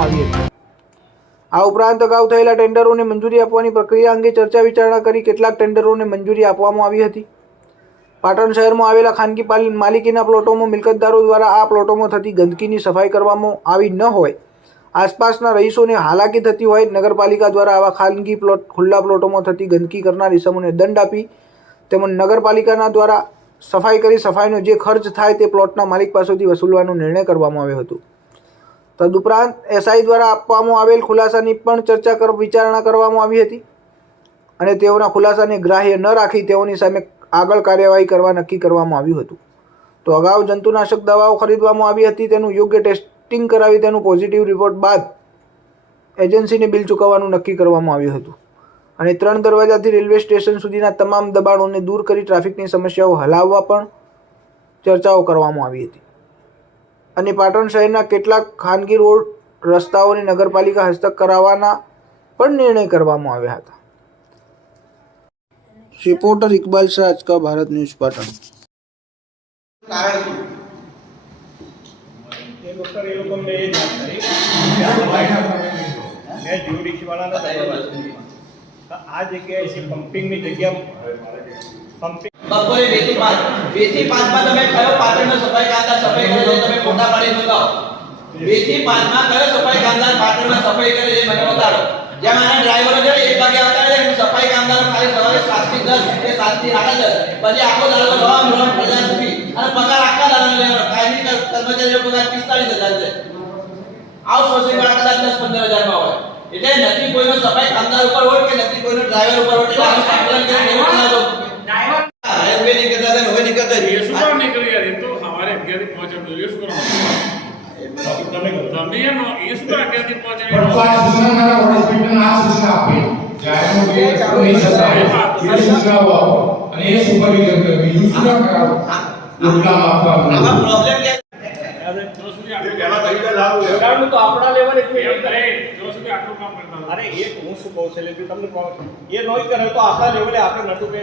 આવી હતી। આ ઉપરાંત અગાઉ થયેલા ટેન્ડરોને મંજૂરી આપવાની પ્રક્રિયા અંગે ચર્ચા વિચારણા કરી કેટલાક ટેન્ડરોને મંજૂરી આપવામાં આવી હતી। પાટણ શહેરમાં આવેલા ખાનગી માલિકીના પ્લોટોમાં મિલકતદારો દ્વારા આ પ્લોટોમાં થતી ગંદકીની સફાઈ કરવામાં આવી ન હોય, આસપાસના રહીશોને હાલાકી થતી હોય, નગરપાલિકા દ્વારા આવા ખાનગી ખુલ્લા પ્લોટોમાં થતી ગંદકી કરનાર ઇસમોને દંડ આપી તેમજ નગરપાલિકાના દ્વારા સફાઈ કરી સફાઈનો જે ખર્ચ થાય તે પ્લોટના માલિક પાસેથી વસૂલવાનો નિર્ણય કરવામાં આવ્યો હતો। તદુપરાંત એસઆઈ દ્વારા આપવામાં આવેલ ખુલાસાની પણ વિચારણા કરવામાં આવી હતી અને તેઓના ખુલાસાને ગ્રાહ્ય ન રાખી તેઓની સામે આગળ કાર્યવાહી કરવા નક્કી કરવામાં આવ્યું હતું। તો અગાઉ જંતુનાશક દવાઓ ખરીદવામાં આવી હતી, તેનું યોગ્ય ટેસ્ટિંગ કરાવી તેનું પોઝિટિવ રિપોર્ટ બાદ એજન્સીને બિલ ચૂકવવાનું નક્કી કરવામાં આવ્યું હતું અને 3 દરવાજાથી રેલવે સ્ટેશન સુધીના તમામ દબાણોને દૂર કરી ટ્રાફિકની સમસ્યાઓ હલાવવા પણ ચર્ચાઓ કરવામાં આવી હતી અને પાટણ શહેરના કેટલાક ખાનગી રોડ રસ્તાઓને નગરપાલિકા હસ્તક કરાવવાના પણ નિર્ણય કરવામાં આવ્યા હતા। रिपोर्टर इकबाल शाह, आज का भारत न्यूज पाटण। આ જગ્યાએ છે પમ્પિંગની જગ્યા બપોરે 2 થી 5 માં તમે કયો પાટણનો સફાઈ કામદાર સફાઈ કરે છે તમે ફોટા પાડી બતાવો। 2 થી 5 માં કયો સફાઈ કામદાર પાટણમાં સફાઈ કરે છે મને બતાવો। જેમ આના ડ્રાઈવરો છે 1 વાગે આવતા રહે સફાઈ કામદારો ખાલી સવારે 7 થી 10 કે 7 થી 8:30 પછી આખો દાડો રોમ પ્રજા સુધી અને પગાર આખા દાડો લેવાનો। કાયમી કર્મચારીનો પગાર 45000 છે, આઉટસોર્સિંગ વાળા કદાચ 10-15 માં હોય। એટલે નથી કોઈનો સફાઈ કામદાર ઉપર હોય કે નથી કોઈનો ડ્રાઈવર ઉપર હોય, એટલે આનું સંકલન કરીને એવું બનાવો। रेलवे नहीं करता था, नोवे नहीं करता, ये सुधार नहीं करी यार, ये तो हमारे अज्ञात पहुंचे तो ये सुधार तभी है ना, ये सुधार अज्ञात पहुंचे पर तो आज सूचना हमारा हॉस्पिटल आज सूचना आपे जायनो के नहीं सकता ये सूचना हुआ અને એ સુપરવિઝન કરે બીજું સુધા કરાવો પ્રોગ્રામ આપવા આમાં પ્રોબ્લેમ કે जो सुधी आखो પહેલા તરીકે લાગુ સરકારનું તો આપણા લેવલે અરે જો સુધી આખું કામ કરતા અરે એક હું શું કહું છું એટલે તમને કહું એ નોઈ કરે તો આપણા લેવલે આપણે નટુ કે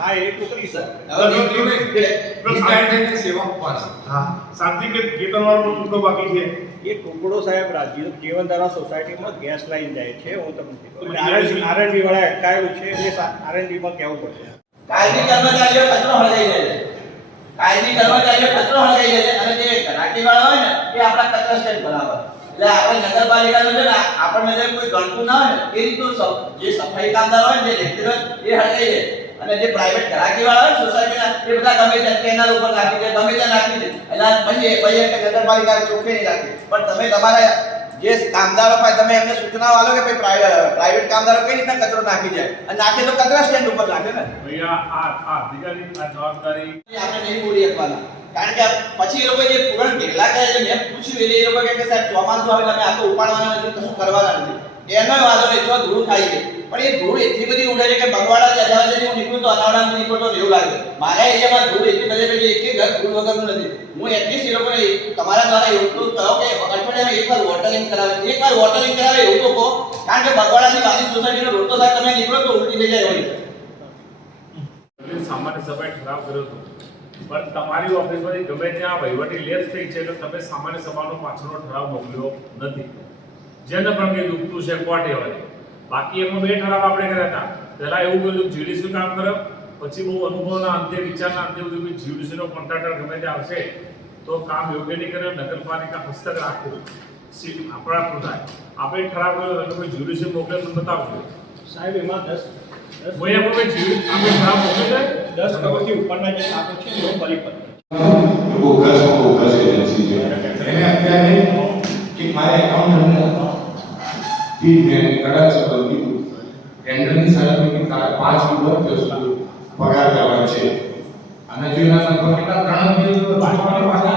હા એ ટુકડી સર સેવા ઉપવાસ હા સાત્વિક ગીતનવાળો મુદ્દો બાકી છે। એ ટુકડો સાહેબ જીવનધારા સોસાયટીમાં ગેસ લાઈન જાય છે, હું તમને આરએનબી વાળા અટકાયેલું છે એટલે આરએનબી માં કહેવું પડશે। કાયમી કર્મચારીઓ કચરો હળગાઈ દે છે, કાયમી કર્મચારીઓ કચરો હળગાઈ દે છે અને જે ઘરાકી વાળા હોય ને એ આપણા કચરા સ્ટેન્ડ બરાબર। એટલે આપણે નગરપાલિકાનો છે ને આપણને જે કોઈ ગણતું ના હોય એ રીતનું જે સફાઈ કામદાર હોય ને જે વ્યક્તિગત એ હળગાઈ દે અને જે પ્રાઇવેટ ઘરાકી વાળા હોય સોસાયટીના એ બધા ગમે ત્યાં કેનાલ ઉપર નાખી દે, ગમે ત્યાં નાખી દે। એટલે પછી નગરપાલિકા ચોખ્ખી નહીં રાખી, પણ તમે તમારા જે કામદારો પાસે તમે એમને સૂચના આલો કે ભાઈ પ્રાઇવેટ કામદારો કઈ રીતના કચરો નાખી જાય અને નાખે તો કચરા સ્ટેન્ડ ઉપર નાખે ને ભૈયા આ અધિકારી આ જવાબદારી આપણે નહીં બોલી શકવાના, કારણ કે પછી એ લોકો જે પૂરણ ભેગલા કરે છે મેં પૂછ્યું એટલે એ લોકો કહે કે સાહેબ ચોમાસું આવે તમે આ તો ઉપાડવાના નથી, કશું કરવાના નથી। એનો વાંધો નહીં, તો ધૂળ ખાઈ ગઈ, પણ એ ધૂળ એટલી બધી ઉડે છે કે બગવાડા જજાવાથી હું નીકળું તો અનાવડામાં નીકળતો એવું લાગે। મારા એરિયામાં ધૂળ એટલી બધી છે કે એક ઘર ધૂળ વગરનું નથી। હું એટલીસ્ટ એ લોકોને તમારા દ્વારા એટલું કહો કે અઠવાડિયામાં એકવાર વોટરિંગ કરાવે એવું તો કહો, કારણ કે બગવાડાની વાલી સોસાયટીનો રોડ તો સાહેબ તમે નીકળો તો ઉલટી થઈ જાય હોય છે। સામાન્ય સભાએ ઠરાવ કર્યો હતો, પણ તમારી ઓફિસમાંથી ગમે ત્યાં વહીવટી લેસ થઈ છે એટલે તમે સામાન્ય સભાનો પાછળનો ઠરાવ મોકલ્યો નથી। જેને પણ કંઈ દુખતું છે કોર્ટે હોય, બાકી એમાં 2 ઠરાવ આપણે કર્યા હતા। પહેલા એવું કર્યું જીડીસી કામ કર્યો, પછી બહુ અનુભવના અંતે વિચારના અંતે બધું કે જીડીસીનો કોન્ટ્રાક્ટર ગમે તે આવશે તો કામ યોગ્ય નહીં કર્યો, નગરપાલિકા હસ્તક રાખવું આપણા થાય। આપણે ઠરાવ કર્યો તો કોઈ જીડીસી મોકલે તો બતાવજો સાહેબ એમાં 10 આપણે ઠરાવ મોકલે 10 કરોડથી ઉપરના જે ખાતું છે એ પરિપત્ર બોગસ એજન્સી છે એને અત્યારે કે મારે એકાઉન્ટને ઈ મેં કદાચ કીધું ટેન્ડરની શરત કે 5 દિવસ પગાર કરવાનો છે અને જો એના સંપર્ક કેટલા 3 દિવસ બાજુની પાસે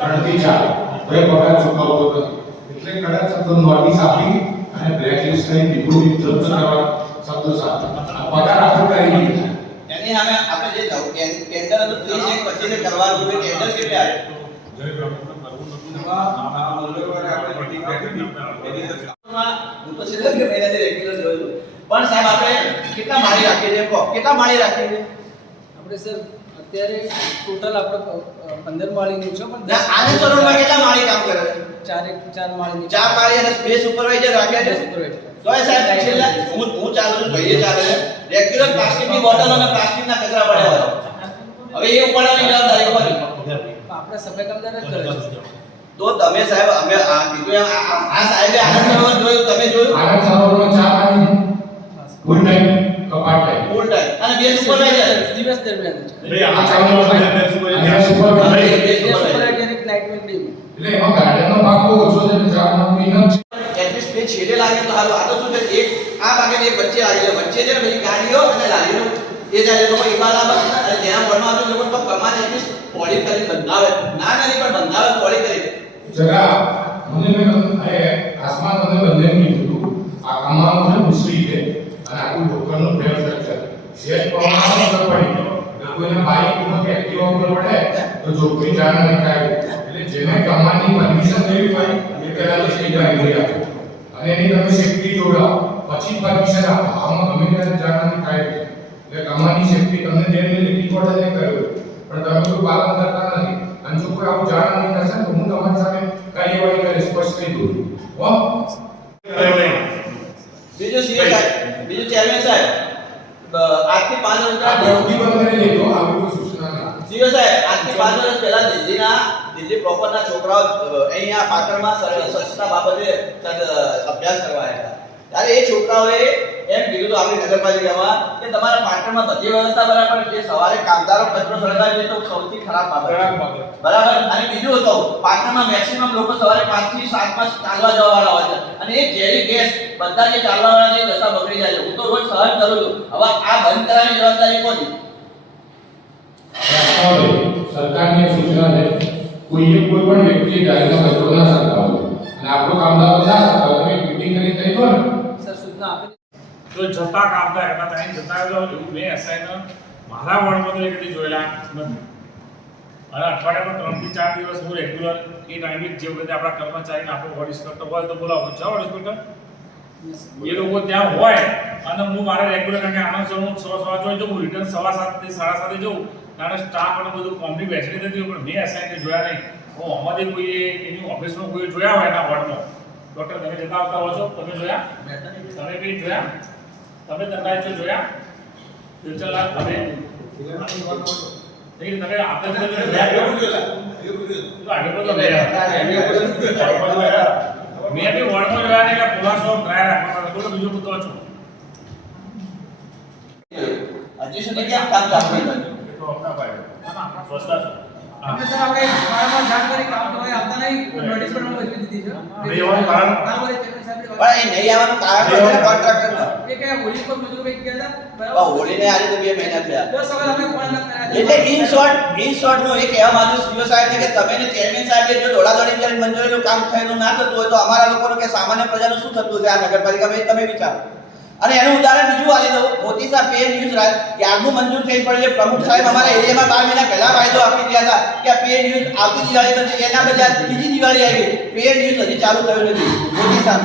3 થી 4 હવે પગાર ચૂકવતો નથી, એટલે કદાચ તો નોટિસ આપી અને બ્લેકલિસ્ટ કરી ડિપોઝિટ જપ્ત કરવા શબ્દો સાથે પગાર આપો કરી દીધો। એની સામે આપણે જે ટેન્ડર હતું 30 એક પછી કરવાનું હોય, ટેન્ડર કેટલે આવે જય બ્રાહ્મણ કરવું નતું હું તો છેલ્લા કે મહિનાથી રેગ્યુલર જોઉં છું, પણ સાહેબ આપણે કેટલા માળી રાખીએ છીએ, કેટલા માળી રાખીએ છીએ આપણે સર અત્યારે ટોટલ આપણે 15 માળીનું છે પણ ના, આનંદ સરોવરમાં કેટલા માળી કામ કરે છે? 4 માળીનું 4 માળી અને 2 સુપરવાઇઝર રાખ્યા છે. તો એ સાહેબ છેલ્લા હું ચાલુ છું, ભાઈએ ચાલે છે. રેગ્યુલર પ્લાસ્ટિકની બોટલ અને પ્લાસ્ટિકના કચરા પડ્યા હોય. હવે એ ઉપાડવાની જવાબદારી કોની? આપણે સફાઈ કામદાર જ કરે છે. તો તમે સાહેબ અમે આ કીધું એમ આ સાહેબે આનંદ સરોવર જોયું, તમે જોયું? આનંદ સરોવરમાં 4 માળી ફૂલ ટાઈમ કપાટ ટાઈમ ફૂલ ટાઈમ અને 2 સુપરવાઇઝર. દિવસ દરમિયાન છે. આ ચાલુ અને સુપરવાઇઝર બે બે સુપરવાઇઝર. સુપરવાઇઝર એક નાઇટ ડે. એટલે એમાં ગાર્ડનનો ભાગ બહુ ઓછો છે એટલે 4 માળનું ઇનફ છે. એટલીસ્ટ બે છેડે લાગે તો હારું. આ તો શું છે, એક આ ભાગે ને એક વચ્ચે લાગે છે. વચ્ચે છે ને બધી ગાડીઓ અને લારીઓ એ જાય લોકો એકાદા બસ અને જેના બોર્ડમાં હતું લોકો તો કમાન એટલીસ્ટ પોળી કરી બંધાવે. ના નથી પણ બંધાવે પોળી કરી. જરા મને આસમાન મને બંને કીધું આ કમાવાનું છે મુશ્કેલ છે અને આખું લોકોનું પ્રેમ સ્ટ્રક્ચર જે પ્રમાણમાં અસર પડી ગયો કોઈને બાઈક કે એક્ટિવા ઉપર પડે તો જોખમી જાણ નહીં થાય એટલે જેને કમાવાની પરમિશન લેવી હોય એ પહેલા તો સહી કરી આપો અને એની તમે સેફટી જોડાઓ પછી પરમિશન આપો. આમાં ગમે ત્યારે જાણ નહીં થાય એટલે કમાની સેફટી તમને જેમને લીધી કોર્ટે નહીં કર્યું પણ તમે કોઈ પાલન કરતા નથી અને જો કોઈ આવું જાણ નહીં કરશે તો હું તમારી સામે કાર્યવાહી કરી સ્પષ્ટ કહી દઉં હો. બીજું સીએ સાહેબ, બીજું ચેરમેન સાહેબ, આજથી 5 વર્ષ આ ડ્યુટી બંધ કરી લેજો આવી કોઈ સૂચના નહીં. સીએ સાહેબ, આજથી 5 વર્ષ પહેલા દિલ્હી પ્રોપરના છોકરાઓ અહીંયા પાટણમાં સ્વચ્છતા બાબતે અભ્યાસ કરવા આવ્યા હતા. ત્યારે એ છોકરાઓએ એમ કીધું હતું આપણી નગરપાલિકામાં કે તમારા પાટણમાં બધી વ્યવસ્થા બરાબર છે, સવારે કામદારો કચરો સળગાવે તો સૌથી ખરાબ બાબત બરાબર. અને બીજું હતું પાટણમાં મેક્સિમમ લોકો સવારે 5 થી 7 માં ચાલવા જવા વાળા હોય છે અને એ ઝેરી ગેસ બધા જે ચાલવા વાળાની દશા બગડી જાય છે. હું તો રોજ સહન કરું છું. હવે આ બંધ કરવાની જવાબદારી કોની? સરકારની એક સૂચના છે કોઈ પણ વ્યક્તિ ગાડીનો કચરો ના સળગાવો અને આપણો કામદાર ના સળગાવો તમે મીટિંગ કરી કહી દો ને. સર સૂચના આપેલી. તો જતા કામદાર એના ટાઈમ જતા આવ્યો એવું મેં એસાઈન મારા વોર્ડમાં તો એકદી જોયેલા નથી. અને અઠવાડિયામાં 3 થી 4 દિવસ હું રેગ્યુલર એ ટાઈમે જે વખતે આપણા કર્મચારીને આપણો વોર્ડ ઇન્સ્પેક્ટર હોય તો બોલાવો જાઓ વોર્ડ ઇન્સ્પેક્ટર એ લોકો ત્યાં હોય અને હું મારા રેગ્યુલર કારણ કે આનંદ સર હું 6 વાગે જઉં રિટર્ન 7:30 થી 7:30 જઉં કારણ સ્ટાફ અને બધું કોમ્પની બેચડી નથી પણ મેં એસાઈન જોયા નહીં. હું અમારી કોઈ એની ઓફિસમાં કોઈ જોયા હોય એના વોર્ડમાં ડોક્ટર તમે જતા આવતા હો છો તમે જોયા તમે કઈ જોયા તમે દંડાઈ છો જોયા ફ્યુચરલા તમે નહીં તમે આપણે તો મેં બી વોર્ડમાં જોયા ને એટલે ખુલાસો ટ્રાય રાખવાનો બોલો બીજો મુદ્દો છો હજી સુધી કેમ કામ ચાલુ નથી? તો આપણા ભાઈ આપણા સ્વચ્છતા છે આપણે સર આપણે વારંવાર જાણ કરી કામ તો આવતા નહીં નોટિસ પણ ભજવી દીધી છે. નહીં આવવાનું કારણ? કારવારી ચેરમેન સાહેબે પણ એ નહીં આવવાનું કારણ છે કોન્ટ્રાક્ટરનો. એ કે હોળી પર મજૂર કઈ ગયા હતા હવે બરાબર. હોળીને આજે તો 2 મહિના થયા. 10 વખત અમે ફોન ન કર્યા. એટલે ઇન શોર્ટ હું એ કહેવા માંગુ છું સીઓ સાહેબને કે તમે ને ચેરમેન સાહેબે જો દોડાદોડી કરી મંજૂરીનું કામ થયેલું ના થતું હોય તો અમારા લોકોનું કે સામાન્ય પ્રજાનું શું થતું છે આ નગરપાલિકામાં એ તમે વિચારો. અને એનું ઉદાહરણ બીજું આલી દઉં. મોતી સાહેબ પે ન્યૂઝ ક્યારનું મંજૂર થઈ પડે છે. પ્રમુખ સાહેબ અમારા એરિયામાં 12 મહિના પહેલા વાયદો આપી દીધા હતા કે આ પે ન્યૂઝ આવતી દિવાળી બનશે. એના બજાર બીજી દિવાળી આવી પે ન્યૂઝ હજી ચાલુ થયું નથી. મોતી સાહેબ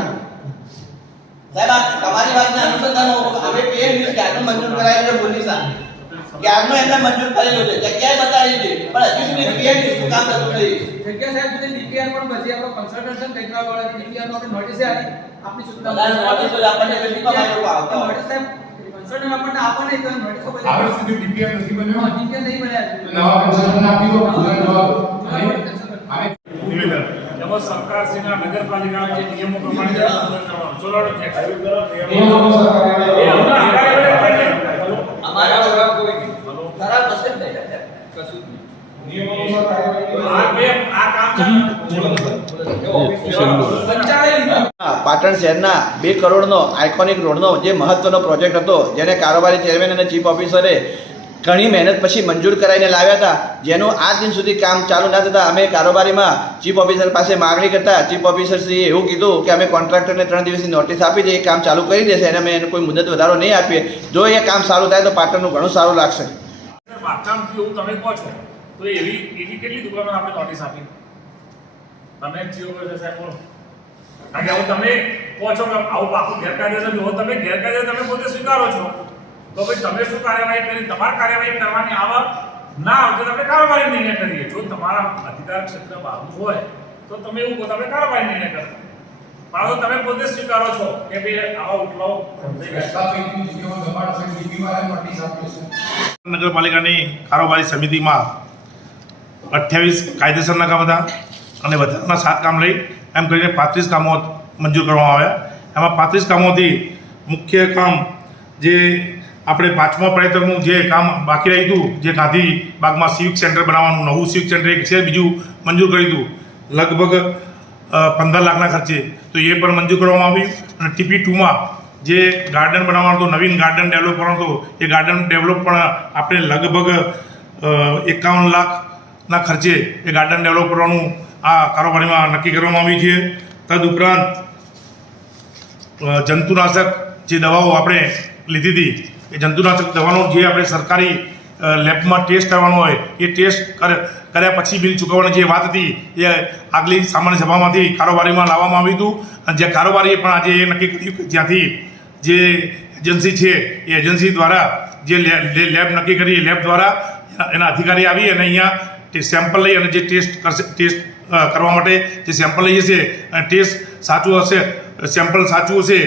આ તમારી વાતને અનુસંધાન હવે પે ન્યૂઝ ક્યારનું મંજૂર કરાયેલું છે મોતી સાહેબ ક્યારનું એમને મંજૂર કરેલું છે જગ્યાએ બતાવી છે પણ હજી સુધી પે ન્યૂઝ કામ થતું નથી. જગ્યા સાહેબ સુધી ડીપીઆર પણ બચી આપણો કન્સલ્ટન્સન ટેકનોલોજી વાળા ડીપીઆર નો આપણે નોટિસ આલી આપની સૂચના બધાને નોટિસો આપણને કેટલી લોકો આવતા હોય. નોટિસ સાહેબ કન્સલ્ટન્ટ આપણને આપો નહીં તો નોટિસો બધી આગળ સુધી ડીપીઆર નથી બન્યો ડીપીઆર નહીં બન્યા છે. નવા કન્સલ્ટન્ટ આપી દો પૂરા જવાબ અને એમાં સરકારશ્રીના નગરપાલિકાના જે નિયમો પ્રમાણે અમલ કરવાનો ચોલાડો છે નિયમો સરકારે અમારા હલો ખરાબ હશે ને કશું જ નહીં. નિયમો સરકારે આ કામ ચાલુ પાટણ શહેરના 2 કરોડનો આઇકોનિક રોડનો જે મહત્વનો પ્રોજેક્ટ હતો જેને કારોબારી ચેરમેન અને ચીફ ઓફિસરે ઘણી મહેનત પછી મંજૂર કરાવીને લાવ્યા હતા જેનું આજ દિન સુધી કામ ચાલુ ના થતાં અમે કારોબારીમાં ચીફ ઓફિસર પાસે માગણી કરતા ચીફ ઓફિસરશ્રીએ એવું કીધું કે અમે કોન્ટ્રાક્ટરને 3 દિવસની નોટિસ આપી દઈએ કામ ચાલુ કરી દેશે અને અમે એને કોઈ મુદત વધારો નહીં આપીએ. જો એ કામ સારું થાય તો પાટણનું ઘણું સારું લાગશે. બાંધકામથી એવું તમે કહો છો તો એવી કેટલી દુકાનો આપણે નોટિસ આપી તમે જીઓ છો સાહેબ બોલો કારણ કે હવે તમે કહો છો કે આવું પાકું ગેરકાયદેસર જો તમે ગેરકાયદેસર તમે પોતે સ્વીકારો છો તો ભાઈ તમે શું કાર્યવાહી કરી તમારે કાર્યવાહી કરવાની આવે ના આવે તો આપણે કારોબારી નિર્ણય કરીએ. જો તમારા અધિકાર ક્ષેત્ર બહારનું હોય તો તમે એવું કહો તો આપણે કારોબારી નિર્ણય કરીએ. પણ તમે પોતે સ્વીકારો છો કે ભાઈ આવા ઉઠલાઓ થઈ ગયા. નગરપાલિકાની કારોબારી સમિતિમાં 28 કાયદેસરના કામ હતા અને વધારાના 7 કામ લઈ એમ કરીને 35 કામો મંજૂર કરવામાં આવ્યા. એમાં 35 કામોથી મુખ્ય કામ જે આપણે 5મા પ્રયત્નનું જે કામ બાકી રહ્યું હતું, જે ગાંધી બાગમાં સિવિક સેન્ટર બનાવવાનું, નવું સિવિક સેન્ટર એક છે, બીજું મંજૂર કર્યું હતું લગભગ 15 લાખના ખર્ચે, તો એ પણ મંજૂર કરવામાં આવ્યું. અને TP2માં જે ગાર્ડન બનાવવાનું હતું, નવીન ગાર્ડન ડેવલપ કરવાનું હતું, એ ગાર્ડન ડેવલપ પણ આપણે લગભગ 51 લાખના ખર્ચે એ ગાર્ડન ડેવલપ કરવાનું આ કારોબારીમાં નક્કી કરવામાં આવી છે. તદુપરાંત જંતુનાશક જે દવાઓ આપણે લીધી હતી, એ જંતુનાશક દવાનો જે આપણે સરકારી લેબમાં ટેસ્ટ કરવાનો હોય એ ટેસ્ટ કર્યા પછી બિલ ચૂકવવાની જે વાત હતી એ આગલી સામાન્ય સભામાંથી કારોબારીમાં લાવવામાં આવ્યું હતું. અને જે કારોબારીએ પણ આજે એ નક્કી કર્યું કે જ્યાંથી જે એજન્સી છે એ એજન્સી દ્વારા જે લેબ નક્કી કરી એ લેબ દ્વારા એના અધિકારી આવી અને અહીંયા સેમ્પલ લઈ અને જે ટેસ્ટ કરશે, ટેસ્ટ કરવા માટે જે સેમ્પલ લઈ જશે અને ટેસ્ટ સાચું હશે, સેમ્પલ સાચું હશે,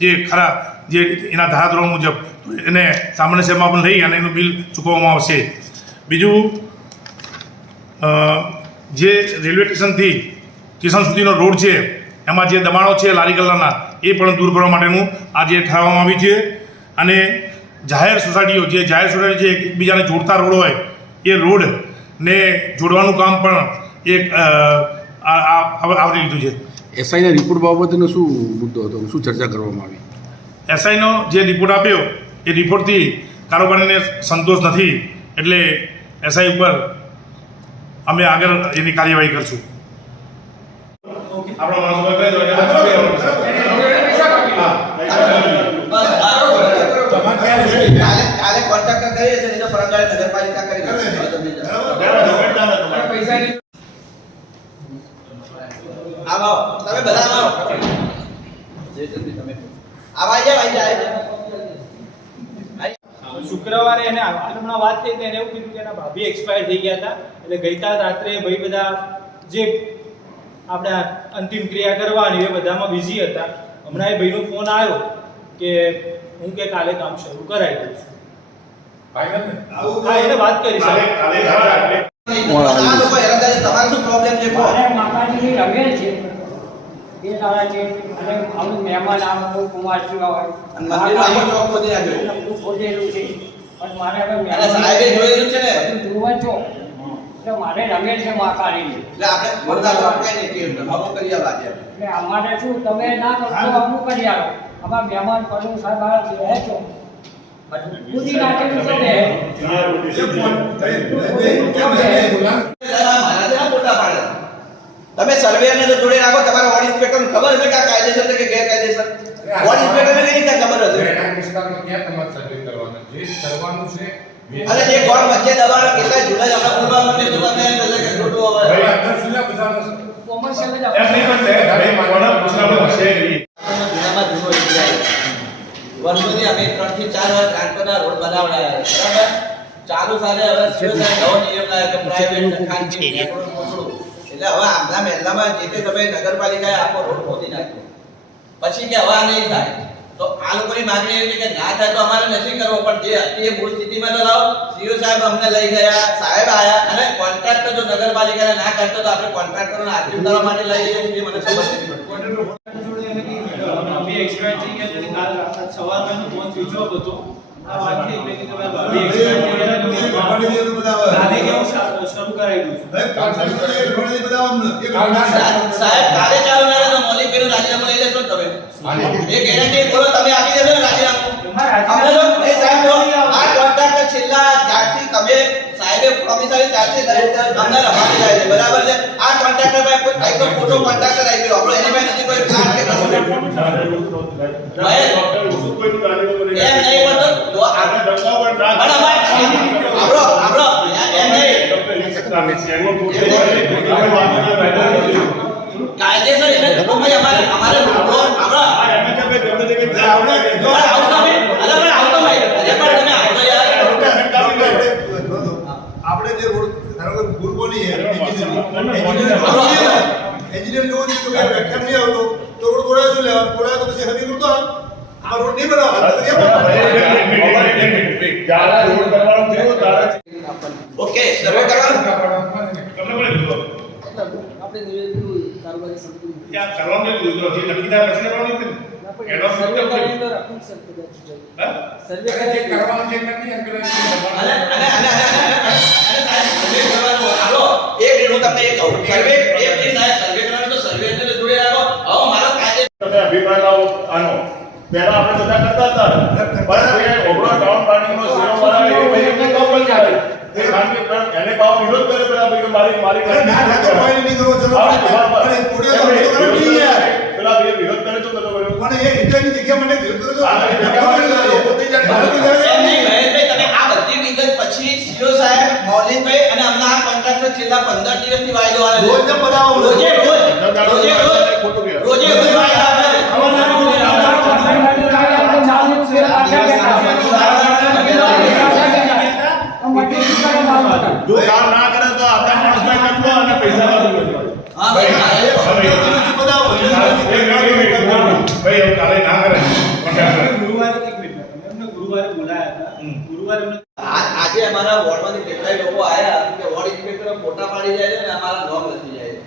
જે ખરા જે એના ધારાધોરણ મુજબ એને સામાન્ય સેવામાં પણ લઈ અને એનું બિલ ચૂકવવામાં આવશે. બીજું જે રેલવે સ્ટેશનથી સ્ટેશન સુધીનો રોડ છે એમાં જે દબાણો છે લારી ગલ્લાના એ પણ દૂર કરવા માટેનું આજે ઠરાવવામાં આવ્યું છે. અને જાહેર સોસાયટીઓ જે એકબીજાને જોડતા રોડ હોય એ રોડને જોડવાનું કામ પણ એક આવરી લીધું છે. એસઆઈના રિપોર્ટ બાબતનો શું મુદ્દો હતો, શું ચર્ચા કરવામાં આવી? એસઆઈનો જે રિપોર્ટ આપ્યો એ રિપોર્ટથી કારોબારીને સંતોષ નથી, એટલે એસઆઈ ઉપર અમે આગળ એની કાર્યવાહી કરશું. આપણો માણસો કહી દો કાલે કોન્ટ્રાક્ટર કરી હશે, નહીં તો પરમદાડે નગરપાલિકા કરી દેશે. આવો તમે બધા આવો. તમે આવા જાય. શુક્રવારે એને હમણાં વાત થઈ તો એને એવું કીધું કે એના ભાભી એક્સપાયર થઈ ગયા હતા, એટલે ગઈકાલ રાત્રે ભાઈ બધા જે આપણે અંતિમ ક્રિયા કરવાની એ બધામાં બિઝી હતા. હમણાં એ ભાઈનો ફોન આવ્યો કે હું કે કાલે કામ શરૂ કરાવી દઉં છું. હા, એને વાત કરી આ લોકો હેરાન થાય છે. તમારો શું પ્રોબ્લેમ છે? માતાજીની રમેલ છે એ તારા છે અને આવું મહેમાન આવો કુમારજી હોય અને મંદિરનો આખો ચોક ખોદી નાખ્યો. બધું ખોદેલું છે પણ મારે હવે અને સાહેબે જોયેલું છે ને, બધું જોવા છો એટલે મારે રમેલ છે માતાની. એટલે આપણે મોટા લોકો કઈ નહીં કે અમુક કરી આવા છે. એટલે અમારે શું તમે ના કરશો અમુક કરી આવો. અમારા મહેમાન પરમ સાહેબ આવ્યા છે છો ખુદી નાખેલું છે ને તમે સર્વેયરને તો જોડે રાખો. તમારા વોર્ડ ઇન્સ્પેક્ટરને ખબર હશે કે આ કાયદેસર છે કે ગેરકાયદેસર? વોર્ડ ઇન્સ્પેક્ટરને કઈ રીતે ખબર હશે? અને જે ગોળ વચ્ચે દબાણો કેટલા જુદા જુદા બોલવા માટે તો તમે એમ કહો કે ખોટું હવે કોમર્શિયલ જ વર્ષોથી અમે 3 થી 4 વાર ટ્રાન્સપોર્ટના રોડ બનાવડાયા છે, બરાબર? ચાલુ સાલે હવે શિવસેના નવો નિયમ લાવ્યો કે પ્રાઇવેટ ખાનગી મેટ્રો મોકલું. એટલે હવે આમના મહેલામાં જે તે તમે નગરપાલિકાએ આખો રોડ ખોદી નાખ્યો, પછી કે હવે આ નહીં થાય. તો આ લોકોની માંગણી એવી છે કે ના થાય તો અમારે નથી કરવો, પણ જે હતી એ મૂળ સ્થિતિમાં તો લાવો. સીઓ સાહેબ અમને લઈ ગયા, સાહેબ આયા, અને કોન્ટ્રાક્ટર જો નગરપાલિકાને ના કરતો તો આપણે કોન્ટ્રાક્ટરોને આર્થિક કરવા માટે લઈ જઈએ છીએ. મને ખબર નથી પડતી. ભાભી એક્સપાયર થઈ ગયા છે. કાલ સવારમાં એનો ફોન સ્વિચ ઓફ હતો. આ વાત થઈ એટલે કે તમારા ભાભી એક્સપાયર થઈ ગયા છે. કાલે કેવું શરૂ કરાવી દઉં છું. સાહેબ કાલે ચાલુ ના તો મૌલિક પેલું રાજીનામું લઈ લેશો તમે? એ ગેરંટી બોલો તમે આપી દેશો ને રાજીનામું? આપણે તો એ સાહેબ જો આ કોન્ટ્રાક્ટર છેલ્લા ત્યારથી તમે સાહેબે પ્રોમિસ આવી ત્યારથી અમને રમાડી જાય છે, બરાબર છે? આ કોન્ટ્રાક્ટર પાસે કોઈ કઈ તો ખોટો કોન્ટ્રાક્ટર આવી ગયો, આપણો એની પાસે નથી કોઈ પ્લાન કે કશું. એમ નહીં બોલતો જો આપણો એમ નહીં કાયદેસર એટલે અમે અમારે આપણે કે ભાઈ વ્યાખ્યાન નહીં આવતો તો રોડ તોડાય શું લેવા તોડાય તો પછી હમી કરતો આ રોડ નહીં બનાવવા ઓકે સર્વે કરવાનું તમને બોલે દીધો આપણે નિવેદન કારોબારી સમિતિ ત્યાં કરવાનું દીધું જે નક્કી થાય પછી કરવાનું નથી એડવાન્સ સર્વે નથી કરીને તો રાખવું જ સર કદાચ હા સર્વે કરે કરવાનું છે નથી અને સર્વે કરવાનું હાલો એક મિનિટ હું તમને એક કહું સર્વે એ પ્લીઝ સાહેબ સર્વે કરવાનું તો સર્વે એટલે જોડે રાખો હવે મારો કાયદે તમે અભિપ્રાય લાવો આનો પહેલા આપણે બધા કરતા હતા પણ જે ઓગળો ટાઉન પ્લાનિંગનો સીરો બનાવે એ ભાઈ એમને કામ બંધ કરે એ ખાનગી પ્લાન એને ભાવ વિરોધ કરે પેલા ભાઈ કે મારી નહીં કરો ચલો હા, અરે કોડિયા તો કરો નહીં યાર પેલા ભાઈ વિરોધ કરે તો બધો કર્યો પણ એ ઇન્ટરની જગ્યા મને વિરોધ કરો છો એમ નહીં મહેશભાઈ તમે આ બધી વિગત પછી સીઓ સાહેબ મૌલિકભાઈ અને અમને આ કોન્ટ્રાક્ટર છેલ્લા 15 દિવસથી વાયદો આવે છે રોજ ને બતાવો રોજે રોજ વાયદો આવે છે જો કામ ના કરે તો આપણા માણસને કરતો અને પૈસા વાળું કરતો હા ભાઈ બતાવો ભાઈ એવું કાલે ના કરે કોન્ટ્રાક્ટર ગુરુવારે એક મિનિટ એમને ગુરુવારે બોલાયા હતા ગુરુવારે એમને આજે અમારા વોર્ડમાંથી કેટલાય લોકો આયા કે વોર્ડ ઇન્સ્પેક્ટર ફોટા પાડી જાય છે ને અમારા નોમ લખી જાય છે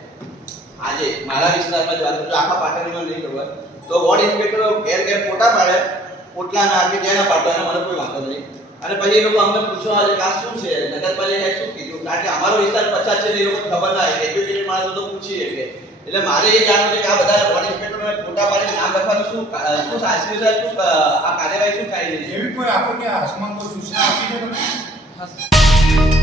આજે મારા વિસ્તારમાં જ વાત કરું છું, આખા પાટણમાં નહીં ખબર તો વોર્ડ ઇન્સ્પેક્ટર ઘેર ઘેર ફોટા પાડે પોટલા ના કે જેના પાડવાના મને કોઈ વાંધો નહીં અને પછી એ લોકો અમને પૂછવા આવે કે આ શું છે નગરપાલિકાએ શું કીધું કારણ કે અમારો વિસ્તાર 50 છે એ લોકો ખબર ના હોય એજ્યુકેટેડ માણસો તો પૂછી શકે એટલે મારે એ જાણવું છે કે આ બધા વોર્ડ ઇન્સ્પેક્ટરને ફોટા પાડીને નામ લખવાનું શું સાચવ્યું છે શું આ કાર્યવાહી શું થાય છે એવી કોઈ આપણને આસમાન કોઈ સૂચના આપી છે તમે હા સર.